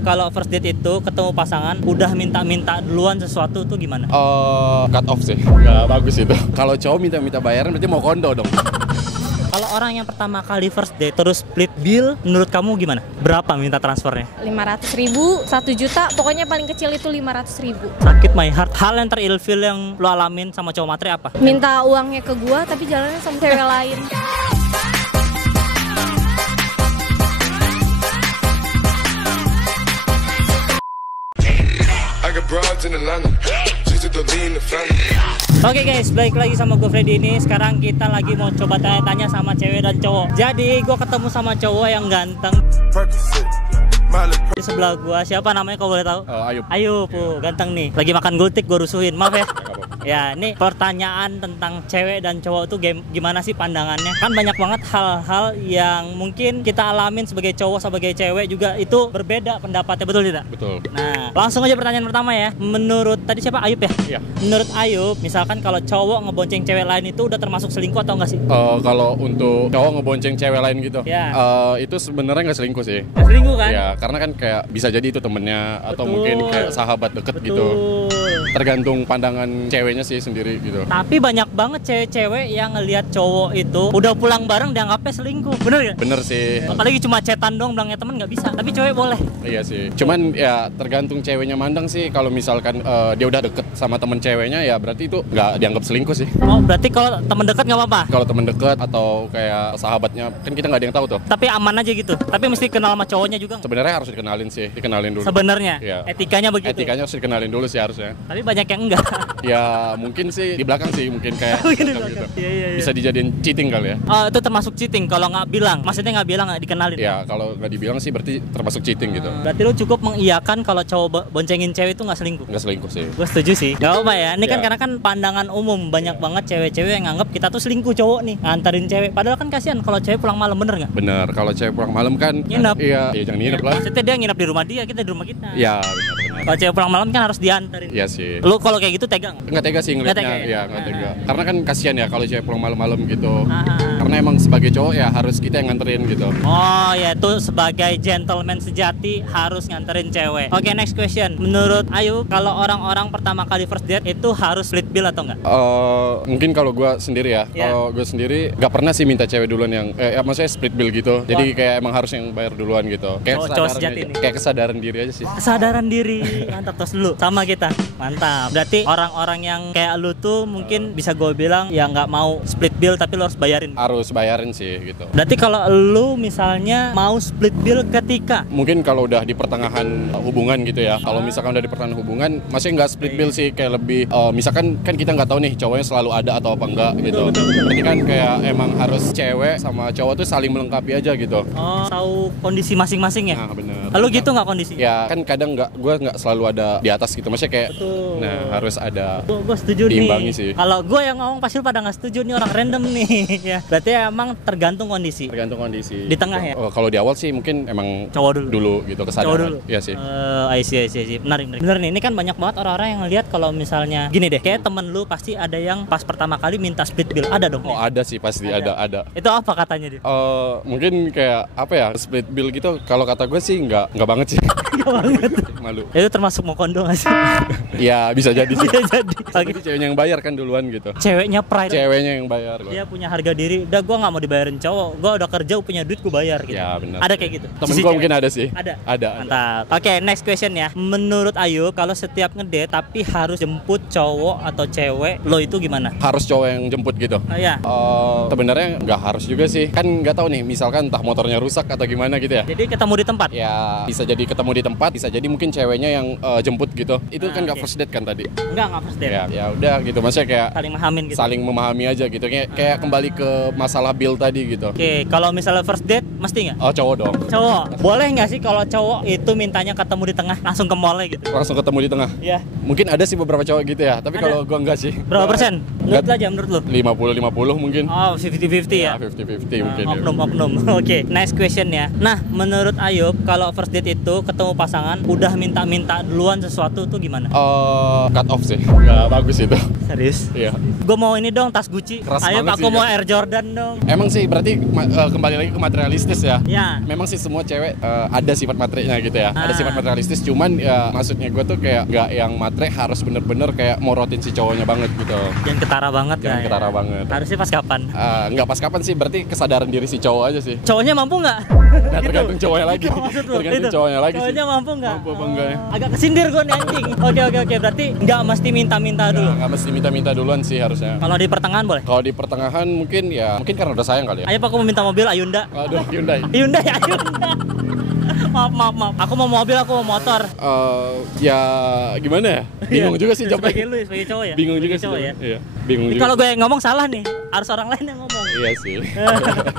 kalau first date itu ketemu pasangan udah minta-minta duluan sesuatu tuh gimana? Cut off sih, nggak bagus itu. Kalau cowok minta bayaran berarti mau kondo dong. Kalau orang yang pertama kali first date terus split bill, menurut kamu gimana? Berapa minta transfernya? 500.000, 1 juta, pokoknya paling kecil itu 500.000. Sakit my heart. Hal yang terilfil yang lo alamin sama cowok matre apa? Minta uangnya ke gua tapi jalannya sama cewek lain. Oke guys, balik lagi sama gue Freddy ini. Sekarang kita lagi mau coba tanya-tanya sama cewek dan cowok. Jadi gue ketemu sama cowok yang ganteng di sebelah gue. Siapa namanya kalau boleh tahu? Ayub. Ayub, ganteng nih. Lagi makan gultik, gue rusuhin. Maaf ya. Ya, ini pertanyaan tentang cewek dan cowok tuh gimana sih pandangannya? Kan banyak banget hal-hal yang mungkin kita alamin sebagai cowok, sebagai cewek juga itu berbeda pendapatnya, betul tidak? Betul. Nah, langsung aja pertanyaan pertama ya. Menurut tadi siapa? Ayub ya? Iya. Menurut Ayub, misalkan kalau cowok ngebonceng cewek lain itu udah termasuk selingkuh atau enggak sih? Kalau untuk cowok ngebonceng cewek lain gitu, Ya. Itu sebenarnya nggak selingkuh sih. Nggak selingkuh kan? Ya, karena kan kayak bisa jadi itu temennya atau Betul. mungkin kayak sahabat deket gitu. Tergantung pandangan ceweknya sih sendiri gitu. Tapi banyak banget cewek-cewek yang ngelihat cowok itu udah pulang bareng dianggapnya selingkuh. Bener gak? Bener sih. Apalagi cuma chatan dong, bilangnya temen nggak bisa. Tapi cewek boleh. Iya sih. Cuman ya tergantung ceweknya mandang sih. Kalau misalkan dia udah deket sama temen ceweknya ya berarti itu nggak dianggap selingkuh sih. Oh, berarti kalau temen dekat nggak apa-apa. Kalau temen deket atau kayak sahabatnya kan kita nggak ada yang tahu tuh. Tapi aman aja gitu. Tapi mesti kenal sama cowoknya juga. Sebenarnya harus dikenalin sih, dikenalin dulu. Sebenarnya. Iya. Etikanya begitu. Etikanya harus dikenalin dulu sih harusnya. Tapi banyak yang enggak. Ya mungkin sih di belakang sih mungkin kayak Mungkin di semacam belakang. gitu. Iya. Bisa dijadiin cheating kali ya. Oh, itu termasuk cheating kalau nggak bilang. Maksudnya nggak bilang, nggak dikenalin. Ya kalau nggak dibilang sih berarti termasuk cheating gitu. Berarti lu cukup mengiyakan kalau cowok boncengin cewek itu nggak selingkuh. Nggak selingkuh sih. Gue setuju sih. Gak apa ya. Ini kan Ya. karena kan pandangan umum banyak banget cewek-cewek yang nganggap kita tuh selingkuh cowok nih nganterin cewek. Padahal kan kasihan kalau cewek pulang malam, bener nggak? Bener, kalau cewek pulang malam kan Nginep. Iya, jangan nginep lah. Maksudnya dia nginep di rumah dia, kita di rumah kita. Iya, benar. Kalau cewek pulang malam kan harus dianterin. Iya sih. Lu kalau kayak gitu tega nggak? Nggak tega sih ngeliatnya. Nggak tega ya? Iya, nggak tega. Karena kan kasihan ya kalau cewek pulang malam-malam gitu. Ah. Karena emang sebagai cowok ya harus kita yang nganterin gitu. Oh ya, itu sebagai gentleman sejati harus nganterin cewek. Oke, next question. Menurut Ayu, kalau orang-orang pertama kali first date itu harus split bill atau enggak? Mungkin kalau gue sendiri ya, Iya. kalau gue sendiri nggak pernah sih minta cewek duluan yang, maksudnya split bill gitu. Jadi kayak emang harus yang bayar duluan gitu. Kayak Cowok kesadaran sejati aja. nih. Kayak kesadaran diri aja sih. Kesadaran diri. Mantap, tos dulu sama kita. Mantap. Berarti orang-orang yang kayak lu tuh mungkin bisa gue bilang ya nggak mau split bill tapi lu harus bayarin. Harus bayarin sih gitu. Berarti kalau lu misalnya mau split bill ketika Mungkin kalau udah di pertengahan hubungan gitu ya. Kalau misalkan udah di pertengahan hubungan, masih nggak split bill sih, kayak lebih misalkan kan kita nggak tahu nih cowoknya selalu ada atau apa enggak gitu. Berarti kan kayak emang harus cewek sama cowok tuh saling melengkapi aja gitu. oh tahu kondisi masing-masing ya. Nah, bener. Lalu gitu nggak kondisi? Ya kan kadang gue nggak selalu ada di atas gitu. Maksudnya kayak Betul. nah harus ada Gue setuju diimbangi nih. sih. Kalau gue yang ngomong pasti pada nggak setuju nih, orang random nih. Ya. Berarti emang tergantung kondisi. tergantung kondisi. Di tengah ya? Kalau di awal sih mungkin emang Cowok dulu. gitu Cowok kesadaran. dulu. Iya sih. I see. Benar. Bener nih, ini kan banyak banget orang-orang yang ngelihat kalau misalnya gini deh, kayak temen lu pasti ada yang pas pertama kali minta split bill, ada dong. Oh ada sih pasti ada. Itu apa katanya dia? Mungkin kayak apa ya, split bill gitu. Kalau kata gue sih nggak banget sih. Gak banget. Malu. Itu termasuk mau kondo nggak sih? Ya bisa jadi sih. Bisa jadi. Tapi ceweknya yang bayar kan duluan gitu. Ceweknya pride. Ceweknya yang bayar. Dia punya harga diri. Udah, gue nggak mau dibayarin cowok. Gue udah kerja, punya duit, gue bayar gitu. Ya benar. Ada kayak gitu. Temen Sisi gue cewek. mungkin ada sih. Ada. Mantap. Oke, next question ya. Menurut Ayu, kalau setiap ngedate tapi harus jemput cowok atau cewek, lo itu gimana? Harus cowok yang jemput gitu. Ya. Sebenarnya nggak harus juga sih. Kan nggak tahu nih. Misalkan entah motornya rusak atau gimana gitu ya. Jadi ketemu di tempat. Ya bisa jadi ketemu di tempat, bisa jadi mungkin ceweknya yang jemput gitu. Itu kan nggak oke. first date kan tadi. Enggak first date. Ya udah gitu. Maksudnya kayak Saling memahamin gitu. saling memahami aja gitu. Kayak kembali ke masalah bill tadi gitu. Oke, kalau misalnya first date mesti nggak? Oh cowok dong. Cowok, boleh nggak sih kalau cowok itu mintanya ketemu di tengah langsung ke mall gitu? Langsung ketemu di tengah. Ya. Mungkin ada sih beberapa cowok gitu ya. Tapi Ada. kalau gua enggak sih. Berapa persen? Menurut lo aja, menurut lo? 50-50 mungkin. Oh, 50-50 ya? 50-50 mungkin ya. Oknum. Oke, next question ya. Nah, menurut Ayub, kalau first date itu ketemu pasangan udah minta-minta duluan sesuatu tuh gimana? Cut off sih, nggak bagus itu. Serius? Iya. Gue mau ini dong, tas Gucci. Keras Ayo banget aku sih, mau kan? Air Jordan dong. Emang sih berarti kembali lagi ke materialistis ya. Ya. Memang sih semua cewek ada sifat matrenya gitu ya. Ada Ah. sifat materialistis, cuman ya maksudnya gue tuh kayak nggak yang matre harus bener-bener kayak morotin si cowoknya banget gitu. Jangan ketara banget Jangan ya. ketara banget. Harusnya pas kapan? Nggak pas kapan sih, berarti kesadaran diri si cowok aja sih. Cowoknya mampu nggak? Nah, tergantung cowoknya lagi. Itu maksud lu? Tergantung Itu. cowoknya lagi sih. Cowoknya mampu nggak? Mampu apa enggak ya? Agak kesindir gue nih anjing. Oke. Berarti nggak mesti minta-minta dulu. Nggak mesti minta-minta duluan sih harusnya. Kalau di pertengahan boleh? Kalau di pertengahan mungkin karena udah sayang kali ya. Ayo Pak, aku mau minta mobil Ayunda. Aduh, Hyundai. Ayunda. Maaf. Aku mau mobil, aku mau motor. Ya gimana ya? Bingung juga sih jawabnya. Sebagai lu, sebagai cowok ya? Bingung juga Sebagai sih. cowok ya? Iya, bingung Ini juga. kalau gue yang ngomong salah nih, harus orang lain yang ngomong. Iya sih.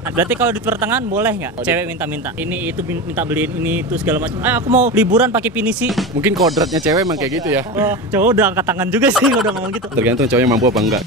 Berarti kalau di pertengahan boleh nggak? Cewek minta-minta. Ini itu minta beliin ini itu segala macam. Aku mau liburan pakai pinisi. Mungkin kodratnya cewek emang kayak gitu ya. Oh, cowok udah angkat tangan juga sih kalau udah ngomong gitu. Tergantung cowoknya mampu apa enggak.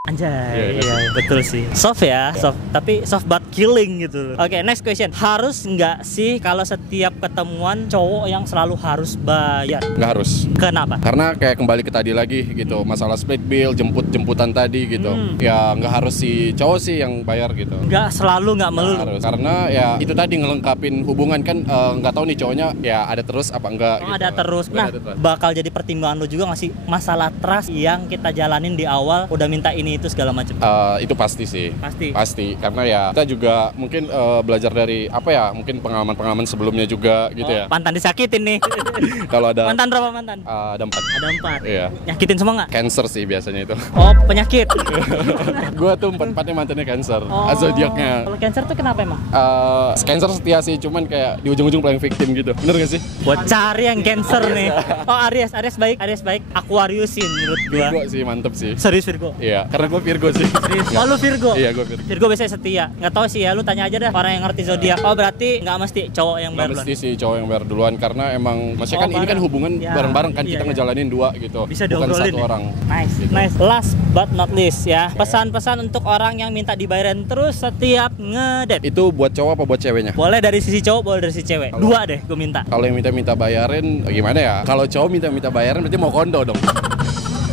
Anjay, Iya. betul sih. Soft ya, soft. Tapi soft but killing gitu. Oke, next question. Harus nggak sih kalau setiap ketemuan cowok yang selalu harus bayar? Nggak harus. Kenapa? Karena kayak kembali ke tadi lagi gitu, masalah split bill, jemputan tadi gitu. Ya nggak harus si cowok sih yang bayar gitu. Nggak selalu, nggak Nggak melulu. harus. Karena ya itu tadi ngelengkapin hubungan kan, nggak tahu nih cowoknya ya ada terus apa enggak Oh, gitu. ada terus. Nggak Nah, ada terus. bakal jadi pertimbangan lo juga nggak sih masalah trust yang kita jalanin di awal udah minta ini itu segala macam? Itu pasti sih. Pasti. Karena ya kita juga mungkin belajar dari apa ya, mungkin pengalaman-pengalaman sebelumnya juga gitu ya. Mantan disakitin nih. Kalau ada Mantan berapa mantan? ada 4. Ada 4. Iya. Nyakitin semua nggak? Cancer sih biasanya itu. Oh, penyakit. Gua tuh 4-4-nya mantannya cancer. Oh. Zodiaknya. Kalau cancer tuh kenapa emang? Cancer setia sih, cuman kayak di ujung-ujung paling victim gitu. Bener gak sih? Buat cari yang cancer nih. Oh, Aries baik. Aquariusin menurut gua. Virgo sih mantep sih. Serius Virgo. Iya, karena gue Virgo sih. Serius. Oh, lu Virgo. Iya, gue Virgo. Virgo biasanya setia. Nggak tahu sih ya, lu tanya aja dah orang yang ngerti zodiak. Oh, berarti nggak mesti cowok yang Nggak bayar mesti duluan. sih cowok yang bayar duluan, karena emang maksudnya kan ini kan bareng. hubungan Ya, bareng-bareng kan, iya, kita iya. ngejalanin 2 gitu. Bisa bukan diobrolin satu ya? orang. Nice. Last but not least ya. Pesan-pesan untuk orang yang minta dibayarin terus setiap ngedate. Itu buat cowok apa buat ceweknya? Boleh dari sisi cowok, boleh dari sisi cewek. Kalau- 2 deh gue minta. Kalau yang minta bayarin gimana ya? Kalau cowok minta bayarin berarti mau kondo dong.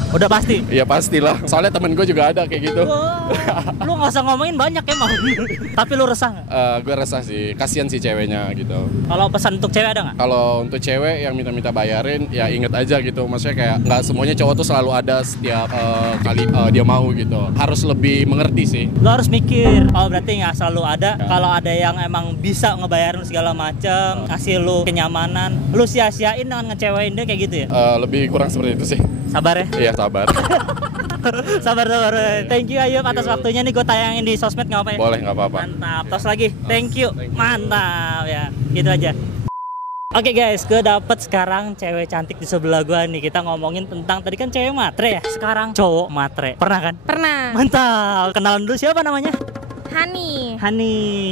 Udah pasti. Iya pastilah. Soalnya temen gue juga ada kayak gitu. Wah, lu nggak usah ngomongin banyak emang. Tapi lu resah nggak? Gue resah sih, kasihan sih ceweknya gitu. Kalau pesan untuk cewek ada nggak? Kalau untuk cewek yang minta bayarin, ya inget aja gitu. Maksudnya kayak nggak semuanya cowok tuh selalu ada setiap kali dia mau gitu. Harus lebih mengerti sih. Lu harus mikir. Oh, berarti nggak selalu ada. Kalau ada yang emang bisa ngebayarin segala macam, ngasih lu kenyamanan, lu sia-siain dengan ngecewain dia kayak gitu ya? Lebih kurang seperti itu sih. Sabar ya. Iya sabar. sabar. Thank you Ayub atas waktunya nih, gue tayangin di sosmed nggak apa-apa ya? Boleh nggak apa-apa. Mantap. Tos lagi. Thank you. Thank you. Mantap ya. Gitu aja. Oke guys, gue dapet sekarang cewek cantik di sebelah gue nih. Kita ngomongin tentang tadi kan cewek matre ya. Sekarang cowok matre. Pernah kan? Pernah. Mantap. Kenalan dulu, siapa namanya? Hani.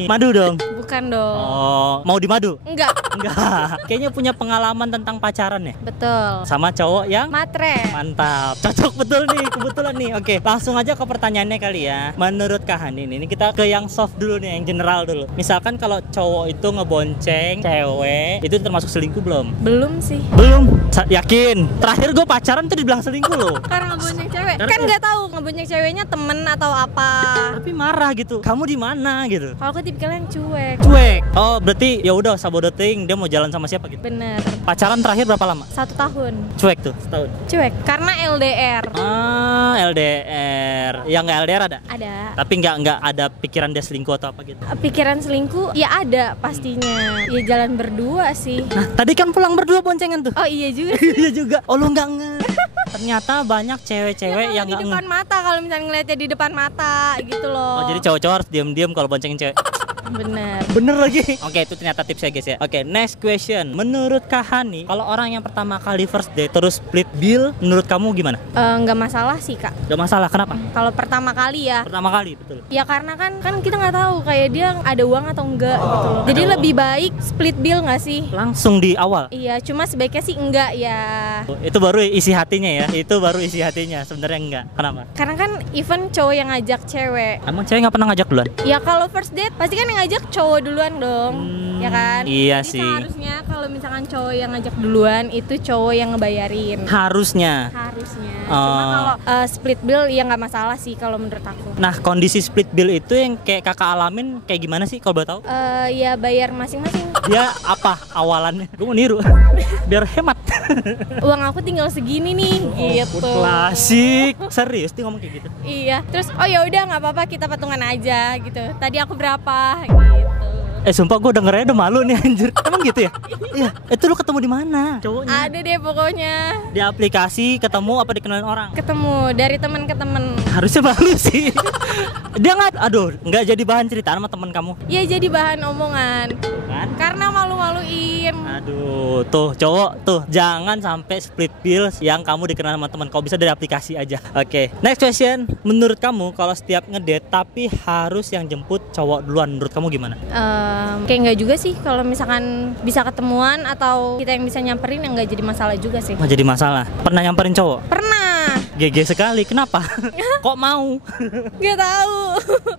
Madu dong. Bukan dong. Oh, mau di madu? Enggak. Enggak. Kayaknya punya pengalaman tentang pacaran ya. Betul. Sama cowok yang Matre. mantap, cocok betul nih, kebetulan nih. Oke, langsung aja ke pertanyaannya kali ya. Menurut Kak Hani ini kita ke yang soft dulu nih, yang general dulu. Misalkan kalau cowok itu ngebonceng cewek, itu termasuk selingkuh belum? Belum sih. Belum? Yakin? Terakhir gue pacaran tuh dibilang selingkuh loh. Karena ngebonceng cewek. Karena Kan dia- nggak tahu ngebonceng ceweknya temen atau apa. Tapi marah gitu. Kamu di mana gitu? Kalau aku tipikalnya yang cuek. Cuek. Oh, berarti ya udah sabodoting, dia mau jalan sama siapa gitu. Bener. Pacaran terakhir berapa lama? 1 tahun. Cuek tuh, setahun. Cuek. Karena LDR. Ah, LDR. Yang nggak LDR ada? Ada. Tapi nggak ada pikiran dia selingkuh atau apa gitu. Pikiran selingkuh ya ada pastinya. Ya jalan berdua sih. Nah, tadi kan pulang berdua boncengan tuh. Oh iya juga. Iya juga. Oh, lu nggak nge. Ternyata banyak cewek-cewek yang di nggak depan nge. mata, kalau misalnya ngeliatnya di depan mata gitu loh. Oh, jadi cowok-cowok harus diam-diam kalau boncengin cewek. Bener. Bener lagi. Oke, itu ternyata tipsnya guys ya. Oke, next question. Menurut Kak Hani, kalau orang yang pertama kali first date terus split bill, menurut kamu gimana? Nggak masalah sih kak. Gak masalah, kenapa? Kalau pertama kali ya. Pertama kali, betul. Ya karena kan kita nggak tahu kayak dia ada uang atau enggak gitu loh. Jadi lebih baik split bill nggak sih? Langsung di awal. Iya, cuma sebaiknya sih enggak ya. Itu baru isi hatinya ya. Itu baru isi hatinya. Sebenarnya enggak. Kenapa? Karena kan even cowok yang ngajak cewek. Emang cewek nggak pernah ngajak duluan? Ya kalau first date pasti kan yang ngajak cowok duluan dong. Ya kan? Iya Jadi sih. seharusnya kalau misalkan cowok yang ngajak duluan itu cowok yang ngebayarin. Harusnya. Cuma kalau split bill ya nggak masalah sih kalau menurut aku. Nah, kondisi split bill itu yang kayak kakak alamin kayak gimana sih kalau boleh tahu? Ya bayar masing-masing. Dia apa awalannya? Gue mau niru. Biar hemat. Uang aku tinggal segini nih, gitu. Klasik. Serius dia ngomong kayak gitu. Iya. Terus oh ya udah nggak apa-apa kita patungan aja gitu. Tadi aku berapa gitu. Sumpah gue dengernya udah malu nih anjir. Emang gitu ya? Iya. Itu lu ketemu di mana? Cowoknya? Ada deh pokoknya. Di aplikasi ketemu apa dikenalin orang? Ketemu dari teman ke teman. Harusnya malu sih. Dia nggak jadi bahan cerita sama teman kamu. Ya jadi bahan omongan. Kan? Karena malu-maluin. Aduh, tuh cowok tuh jangan sampai split bill yang kamu dikenal sama teman. Kau bisa dari aplikasi aja. Oke. Next question. Menurut kamu kalau setiap ngedate tapi harus yang jemput cowok duluan, menurut kamu gimana? Kayak enggak juga sih kalau misalkan bisa ketemuan atau kita yang bisa nyamperin yang nggak jadi masalah juga sih. Nggak jadi masalah. Pernah nyamperin cowok? Pernah. GG sekali. Kenapa? Kok mau? Gak tahu.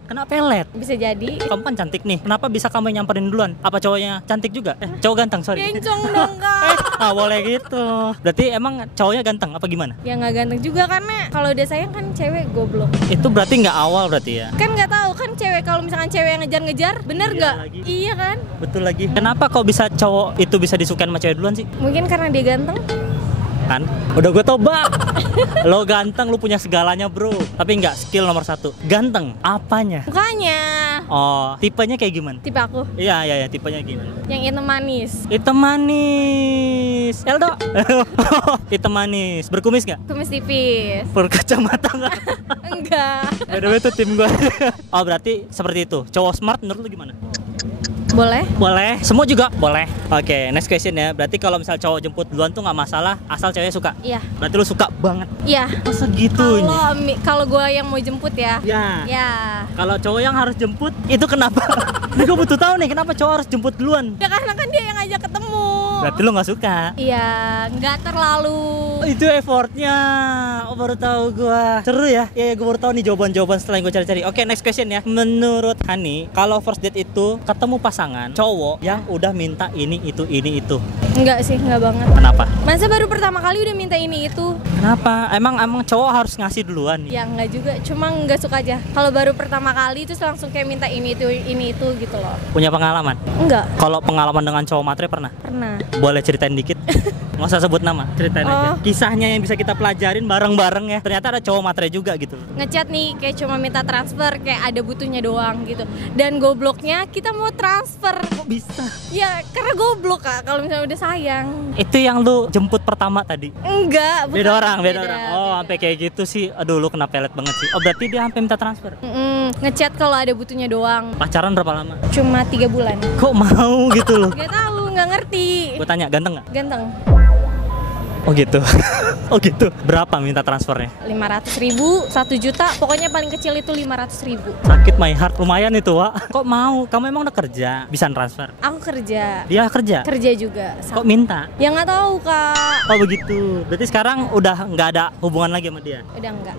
Kena pelet. Bisa jadi. Kamu kan cantik nih. Kenapa bisa kamu yang nyamperin duluan? Apa cowoknya cantik juga? Cowok ganteng, sorry. Kencong dong kak. Boleh gitu. Berarti emang cowoknya ganteng apa gimana? Ya nggak ganteng juga karena kalau udah sayang kan cewek goblok. Itu berarti nggak awal berarti ya? Kan nggak tahu kan cewek kalau misalkan cewek yang ngejar-ngejar, bener Iya nggak? lagi. Iya kan? Betul lagi. Kenapa kok bisa cowok itu bisa disukain sama cewek duluan sih? Mungkin karena dia ganteng. Kan? Udah gue tebak. Lo ganteng, lo punya segalanya bro. Tapi nggak, skill nomor 1. Ganteng. Apanya? Mukanya. Oh, tipenya kayak gimana? Tipe aku. Iya, tipenya gimana? Yang itu manis. Hitam manis. Eldo. Hitam manis. Berkumis nggak? Kumis tipis. Berkacamata nggak? Enggak. By itu tim gue. Oh, berarti seperti itu. Cowok smart menurut lo gimana? Boleh. Boleh. Semua juga boleh. Oke, next question ya. Berarti kalau misal cowok jemput duluan tuh nggak masalah, asal ceweknya suka. Iya. Berarti lu suka banget. Iya. Oh, segitunya. Kalau gue yang mau jemput ya. Ya. Ya. Kalau cowok yang harus jemput, itu kenapa? Ini gue butuh tahu nih, kenapa cowok harus jemput duluan? Ya karena kan dia yang ngajak ketemu. Berarti lu nggak suka. Iya, nggak terlalu. Oh, itu effortnya. Oh, baru tahu gua. Seru ya? Ya, gue baru tahu nih jawaban-jawaban setelah gue cari-cari. Oke, next question ya. Menurut Hani, kalau first date itu ketemu pasangan cowok yang udah minta ini itu. Enggak sih, enggak banget. Kenapa? Masa baru pertama kali udah minta ini itu? Kenapa? Emang cowok harus ngasih duluan nih? Ya enggak juga, cuma enggak suka aja. Kalau baru pertama kali terus langsung kayak minta ini itu gitu loh. Punya pengalaman? Enggak. Kalau pengalaman dengan cowok matre pernah? Pernah. Boleh ceritain dikit? Nggak usah sebut nama, ceritain aja. Kisahnya yang bisa kita pelajarin bareng-bareng ya. Ternyata ada cowok matre juga gitu. Ngechat nih kayak cuma minta transfer, kayak ada butuhnya doang gitu. Dan gobloknya kita mau transfer. Kok bisa? Ya karena goblok kak, kalau misalnya udah sayang. Itu yang lu jemput pertama tadi? Enggak, bukan. Beda orang. Oh, sampai kayak gitu sih. Aduh, lu kena pelet banget sih. Oh, berarti dia sampai minta transfer. Ngechat kalau ada butuhnya doang. Pacaran berapa lama? Cuma 3 bulan. Kok mau gitu loh? Gak tahu, nggak ngerti. Gue tanya, ganteng nggak? Ganteng. Oh gitu. Oh gitu. Berapa minta transfernya? 500.000, 1 juta, pokoknya paling kecil itu 500.000. Sakit my heart, lumayan itu, Wak. Kok mau? Kamu emang udah kerja? Bisa transfer? Aku kerja. Dia kerja? Kerja juga. Kok minta? Ya nggak tahu kak. Oh begitu. Berarti sekarang udah nggak ada hubungan lagi sama dia? Udah enggak.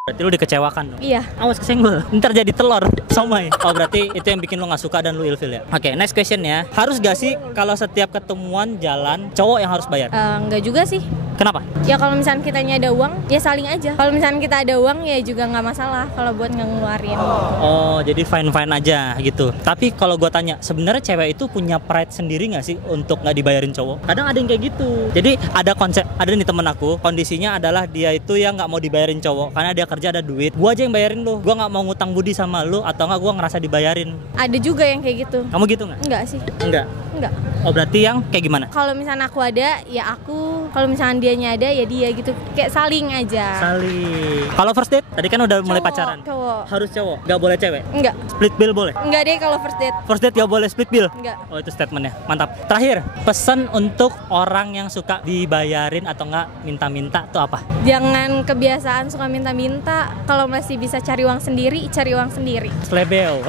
Berarti lu dikecewakan dong? Iya. Awas kesenggol, ntar jadi telur somai. Oh berarti itu yang bikin lu gak suka dan lu ilfil ya? Oke, next question ya. Harus gak sih kalau setiap ketemuan jalan cowok yang harus bayar? Enggak juga sih. Kenapa? Ya kalau misalnya kitanya ada uang, ya saling aja. Kalau misalnya kita ada uang, ya juga nggak masalah kalau buat ngeluarin. Oh, jadi fine-fine aja gitu. Tapi kalau gue tanya, sebenarnya cewek itu punya pride sendiri nggak sih untuk nggak dibayarin cowok? Kadang ada yang kayak gitu. Jadi ada konsep, ada nih temen aku, kondisinya adalah dia itu yang nggak mau dibayarin cowok karena dia kerja ada duit. Gue aja yang bayarin lu. Gue nggak mau ngutang budi sama lu atau nggak gue ngerasa dibayarin. Ada juga yang kayak gitu. Kamu gitu nggak? Enggak sih. Enggak. Enggak. Oh, berarti yang kayak gimana? Kalau misalnya aku ada, ya aku. Kalau misalnya dianya ada, ya dia gitu. Kayak saling aja. Saling. Kalau first date, tadi kan udah mulai pacaran. Cowok. Harus cowok, nggak boleh cewek. Enggak. Split bill boleh. Enggak deh kalau first date. First date nggak boleh split bill. Enggak. Oh, itu statementnya, mantap. Terakhir, pesan untuk orang yang suka dibayarin atau nggak minta-minta tuh apa? Jangan kebiasaan suka minta-minta. Kalau masih bisa cari uang sendiri, cari uang sendiri. Slebeo.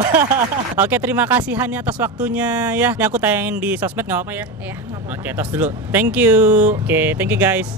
Oke, terima kasih Hani atas waktunya ya. Ini aku tayangin di sosmed nggak apa-apa ya? Ya, nggak apa-apa. Oke, tos dulu. Thank you. Oke, thank you guys.